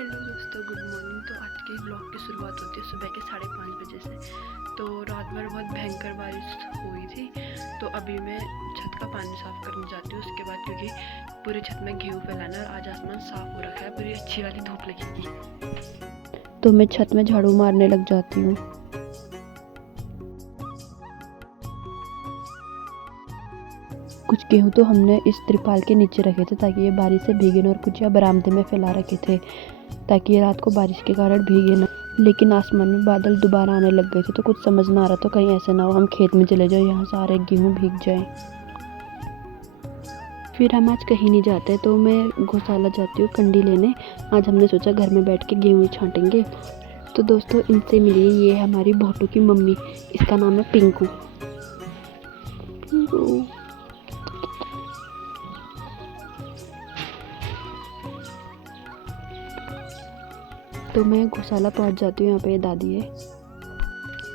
Hello दोस्तों, good morning. तो आज के ब्लॉग की शुरुआत होती है सुबह के 5:30 बजे से। तो रात भर बहुत भयंकर बारिश हुई थी। तो अभी मैं छत का पानी साफ़ करने जाती हूँ। उसके बाद क्योंकि पूरे छत में गेहूँ फैलाना है और आज आसमान साफ़ हो रखा है, पूरी अच्छी वाली धूप लगेगी। तो मैं छत में झाड़ू मारने लग जाती हूँ। कुछ गेहूँ तो हमने इस त्रिपाल के नीचे रखे थे ताकि ये बारिश से भीगे न, और कुछ यहाँ बरामदे में फैला रखे थे ताकि ये रात को बारिश के कारण भीगे ना। लेकिन आसमान में बादल दोबारा आने लग गए थे, तो कुछ समझ ना आ रहा था कहीं ऐसा ना हो हम खेत में चले जाए, यहाँ सारे गेहूँ भीग जाएं। फिर हम आज कहीं नहीं जाते, तो मैं गौशाला जाती हूँ कंडी लेने। आज हमने सोचा घर में बैठ के गेहूँ छांटेंगे। तो दोस्तों, इनसे मिलिए, ये है हमारी भोटू की मम्मी। इसका नाम है पिंकू। पिंकू तो मैं गौशाला पहुंच जाती हूँ। यहाँ पे ये दादी है।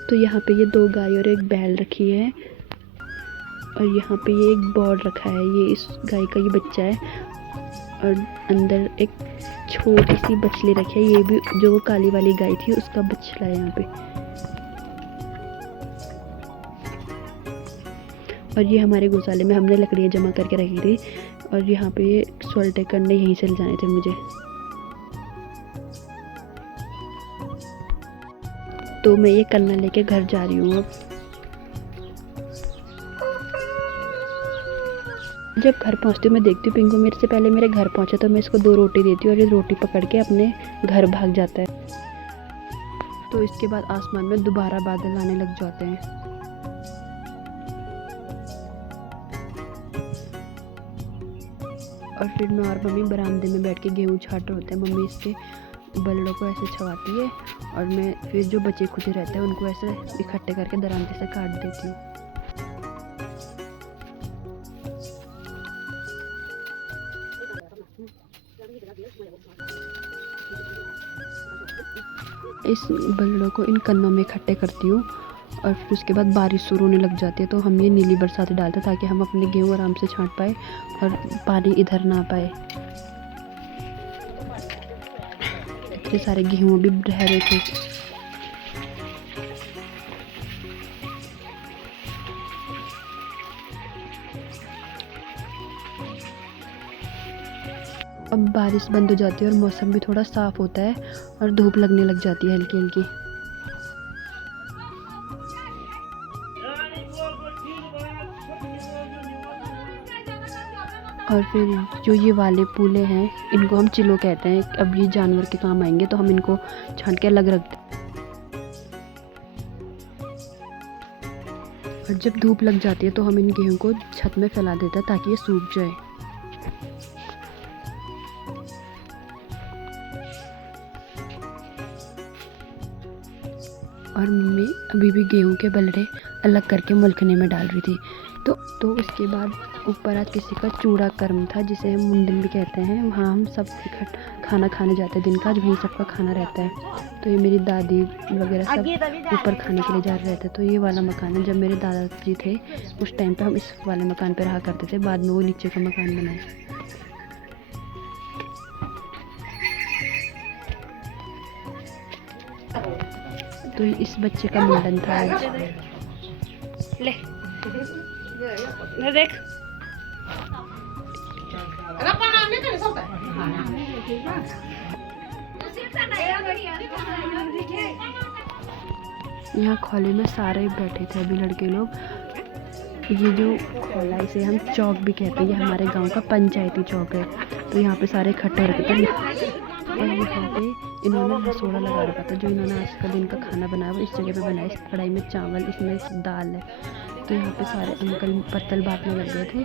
तो यहाँ पे ये 2 गाय और 1 बैल रखी है, और यहाँ पे ये एक बोर्ड रखा है। ये इस गाय का ये बच्चा है, और अंदर एक छोटी सी बछली रखी है। ये भी जो वो काली वाली गाय थी उसका बछड़ा है यहाँ पे। और ये हमारे गौशाले में हमने लकड़ियाँ जमा करके रखी थी, और यहाँ पे ये सोल्टे करने यहीं से ले जाने थे मुझे। तो मैं ये कलना लेके घर जा रही हूँ। अब जब घर पहुँचती हूँ मैं देखती हूँ पिंकू मेरे से पहले मेरे घर पहुँचा, तो मैं इसको 2 रोटी देती हूँ और ये रोटी पकड़ के अपने घर भाग जाता है। तो इसके बाद आसमान में दोबारा बादल आने लग जाते हैं। और फिर मैं और मम्मी बरामदे में बैठ के गेहूँ छाट रहे होते हैं। मम्मी इसके बल्लों को ऐसे छवाती है, और मैं फिर जो बचे खुचे रहते हैं उनको ऐसे इकट्ठे करके दरांते से काट देती हूँ। इस बल्लों को इन कन्नों में इकट्ठे करती हूँ, और फिर उसके बाद बारिश शुरू होने लग जाती है। तो हम ये नीली बरसात डालते हैं ताकि हम अपने गेहूँ आराम से छांट पाए और पानी इधर ना पाए। इतने सारे गेहूँ भी रह रहे थे। अब बारिश बंद हो जाती है और मौसम भी थोड़ा साफ होता है, और धूप लगने लग जाती है हल्की हल्की। और फिर जो ये वाले पूले हैं इनको हम चिलो कहते हैं। अब ये जानवर के काम आएंगे, तो हम इनको छांट के अलग रखते हैं। और जब धूप लग जाती है तो हम इन गेहूं को छत में फैला देते हैं ताकि ये सूख जाए। और मम्मी अभी भी गेहूं के बलड़े अलग करके मुलखने में डाल रही थी। तो उसके बाद ऊपर आज किसी का चूड़ा कर्म था, जिसे हम मुंडन भी कहते हैं। वहाँ हम सब खाना खाने जाते हैं दिन का, आज वहीं सबका खाना रहता है। तो ये मेरी दादी वगैरह सब ऊपर खाने के लिए जा रहे थे। तो ये वाला मकान है। जब मेरे दादाजी थे उस टाइम पे हम इस वाले मकान पे रहा करते थे, बाद में वो नीचे का मकान बनाए। तो इस बच्चे का मुंडन था आज। ले देख, यहाँ खोले में सारे बैठे थे अभी लड़के लोग। ये जो खोला इसे हम चौक भी कहते हैं। ये हमारे गांव का पंचायती चौक है। तो यहाँ पे सारे इकट्ठे रखे थे, और यहाँ पे इन्होंने रसोड़ा लगा रखा था। जो इन्होंने आज का दिन का खाना बनाया वो इस जगह पे बनाया। इस कढ़ाई में चावल, इसमें दाल है। तो यहाँ पे सारे अंकल पत्तल बांटने लग गए थे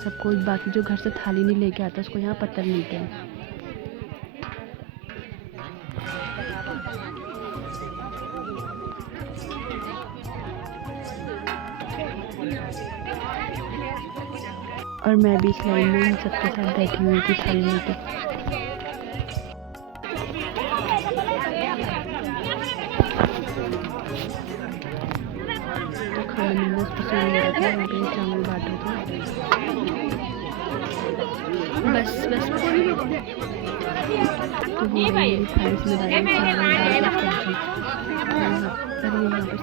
सबको। बाकी जो घर से थाली नहीं लेके आता उसको यहाँ पत्तल मिलते हैं। और मैं भी इस लाइन में इन सबके साथ बैठी हुई थी थाली लेके। तो खाना मिलना पसंद हो रहा था। वहाँ पे चावल बांट रहे थे। बस बस तो वो मेरी थाली में डाली चावल दाल और सब्जी। और यहाँ पर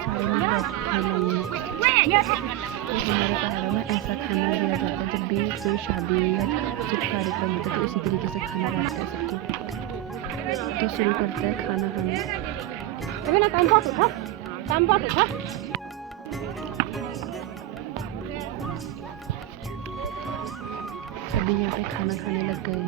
सारे लोग बैठे थे लाइन में। तो हमारे पहाड़ों में ऐसा खाना दिया जाता है, जब भी कोई शादी या शुभ कार्यक्रम होता है तो इसी तरीके से खाना बांटते हैं सबको। तो शुरू करते हैं खाना खाना। सभी यहाँ पे खाना खाने लग गए हैं।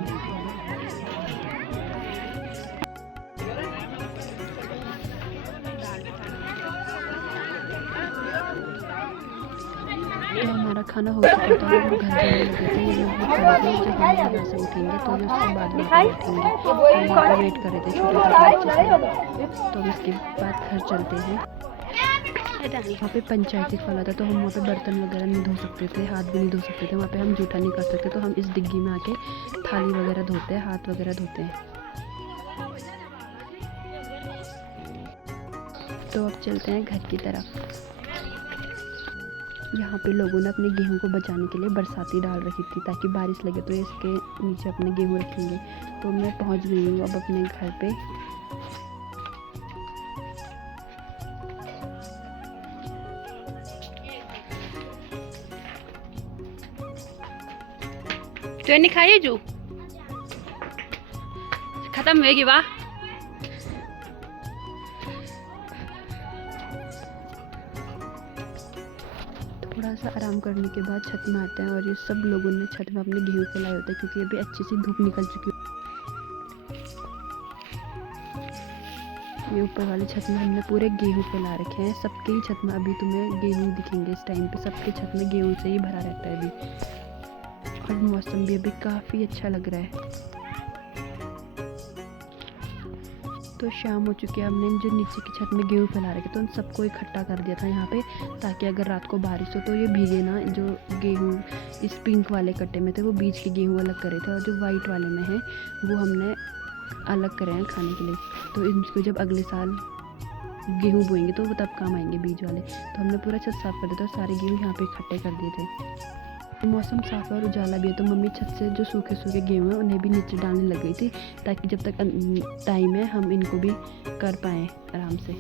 तो हमारा खाना हो चुका था, हम घर जाने लगे थे। ये लोग भी खड़े थे, जब हम यहाँ से उठेंगे तो जो उसके बाद में बैठेंगे। तो यहाँ पर वेट कर रहे थे छोटे छोटे बच्चे। तो इसके बाद घर चलते हैं। वहाँ पे पंचायती फल था, तो हम वहाँ पे बर्तन वगैरह नहीं धो सकते थे, हाथ भी नहीं धो सकते थे। वहाँ पे हम जूठा नहीं कर सकते, तो हम इस डिग्गी में आके थाली वगैरह धोते हैं, हाथ वगैरह धोते हैं। तो अब चलते हैं घर की तरफ। यहाँ पे लोगों ने अपने गेहूं को बचाने के लिए बरसाती डाल रखी थी, ताकि बारिश लगे तो इसके नीचे अपने गेहूं रखेंगे। तो मैं पहुँच गई हूँ अब अपने घर पे। तो नहीं खाइए जू खत्म हुएगी वाह। थोड़ा सा आराम करने के बाद छत में आते हैं, और ये सब लोगों ने छत में अपने गेहूं फैलाए होते हैं, क्योंकि अभी अच्छी सी धूप निकल चुकी है। ये ऊपर वाली छत में हमने पूरे गेहूं फैला रखे हैं। सबके ही छत में अभी तुम्हें गेहूं दिखेंगे इस टाइम पे। सबके छत में गेहूं से ही भरा रहता है अभी। और मौसम भी अभी काफ़ी अच्छा लग रहा है। तो शाम हो चुकी है, हमने जो नीचे की छत में गेहूँ फैला रखे तो उन सबको इकट्ठा कर दिया था यहाँ पे, ताकि अगर रात को बारिश हो तो ये भीगे ना। जो गेहूँ इस पिंक वाले कट्टे में थे वो बीज के गेहूँ अलग करे थे, और जो वाइट वाले में है वो हमने अलग करे हैं खाने के लिए। तो इनको जब अगले साल गेहूँ बोएंगे तो वो तब काम आएंगे बीज वाले। तो हमने पूरा छत साफ कर दिया था और सारे गेहूँ यहाँ पे इकट्ठे कर दिए थे। मौसम साफ और उजाला भी है, तो मम्मी छत से जो सूखे सूखे गेहूँ हैं उन्हें भी नीचे डालने लग गई थी, ताकि जब तक टाइम है हम इनको भी कर पाएँ आराम से।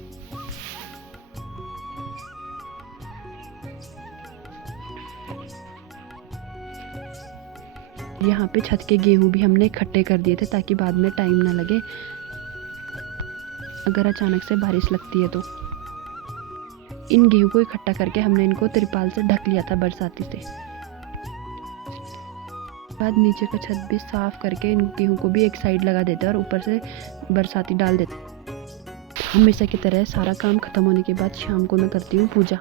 यहाँ पे छत के गेहूँ भी हमने इकट्ठे कर दिए थे, ताकि बाद में टाइम ना लगे अगर अचानक से बारिश लगती है तो। इन गेहूँ को इकट्ठा करके हमने इनको तिरपाल से ढक लिया था बरसाती से। बाद नीचे का छत भी साफ करके इन गेहूँ को भी एक साइड लगा देते हैं और ऊपर से बरसाती डाल देते। हमेशा की तरह सारा काम खत्म होने के बाद शाम को मैं करती हूँ पूजा।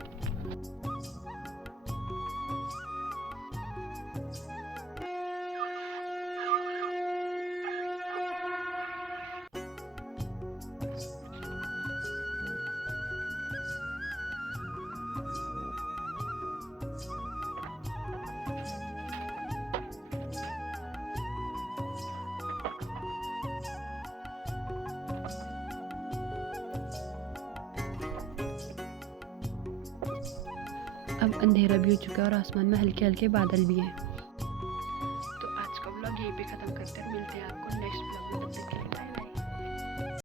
अब अंधेरा भी हो चुका है और आसमान में हल्के हल्के बादल भी हैं।